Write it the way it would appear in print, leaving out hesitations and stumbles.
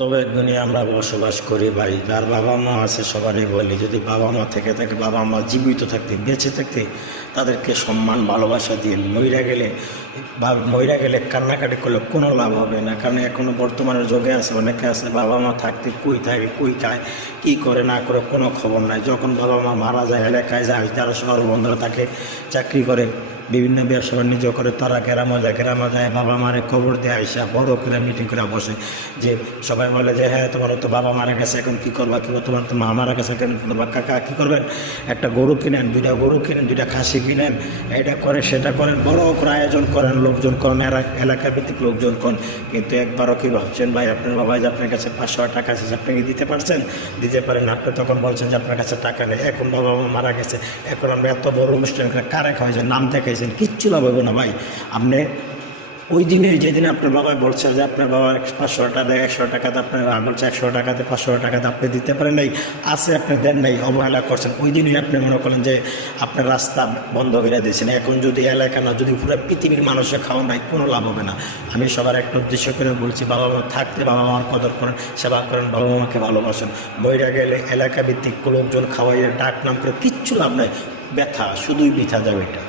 তবে দুনিয়া আমরা বসবাস করি ভাই, যার বাবা মা আছে সবারই বলি, যদি বাবা মা থেকে থাকে, বাবা মা জীবিত থাকতে বেঁচে থাকতে তাদেরকে সম্মান ভালোবাসা দিয়ে মইরা গেলে কান্নাকাটি করলে কোনো লাভ হবে না। কারণ এখনও বর্তমানের যুগে আছে, অনেকে আছে বাবা মা থাকতে কই থাকে, কই খায়, কী করে না করে কোনো খবর নাই। যখন বাবা মা মারা যায়, এলাকায় যায়, যারা শহর বন্ধুরা থাকে, চাকরি করে, বিভিন্ন ব্যবসা বাণিজ্য করে, তারা গ্রামে যায়, বাবা মারে খবর দিয়ে আইসা বড় করে মিটিং করে বসে, যে সবাই বলে যে হ্যাঁ তোমার তো বাবা মারা গেছে, এখন কী করবা, কী তোমার তো মা মারা গেছে, এখন কী করবা, কাকা কী করবেন, একটা গরু কিনেন, দুইটা গরু কিনেন, দুইটা খাসি কিনেন, এটা করে সেটা করেন, বড় করে আয়োজন করেন, লোকজন করেন, এলাকা ভিত্তিক লোকজন করেন। কিন্তু একবারও কি ভাবছেন ভাই, আপনার বাবা যে আপনার কাছে 500 টাকা আছে, আপনি কি দিতে পারছেন? দিতে পারেন। আপনি তখন বলছেন যে আপনার কাছে টাকা নেই, এখন বাবা মা মারা গেছে, এখন আমরা এত বড় অনুষ্ঠান করে কারে খাওয়াইছেন, নাম দেখাইছেন, কিচ্ছু লাভ হবে না ভাই। আপনি ওই দিনে যেদিন আপনার বাবা বলছে যে আপনার বাবা 500 টাকা দেয়, 100 টাকাতে আপনার বলছে 100 টাকাতে, 500 টাকাতে আপনি দিতে পারেন নাই, আছে আপনি দেন নাই, অবহেলা করছেন, ওই দিনই আপনি মনে করেন যে আপনার রাস্তা বন্ধ করে দিয়েছেন। এখন যদি এলাকা না, যদি পুরো পৃথিবীর মানুষের খাওয়া নাই, কোনো লাভ হবে না। আমি সবার একটা উদ্দেশ্য করে বলছি, বাবা মা থাকতে বাবা মার কদর করেন, সেবা করেন, বাবা মাকে ভালোবাসেন। বইরা গেলে এলাকা ভিত্তিক লোকজন খাওয়াইয়া ডাক নাম করে কিচ্ছু লাভ নাই, ব্যথা শুধুই বৃথা যাবে এটা।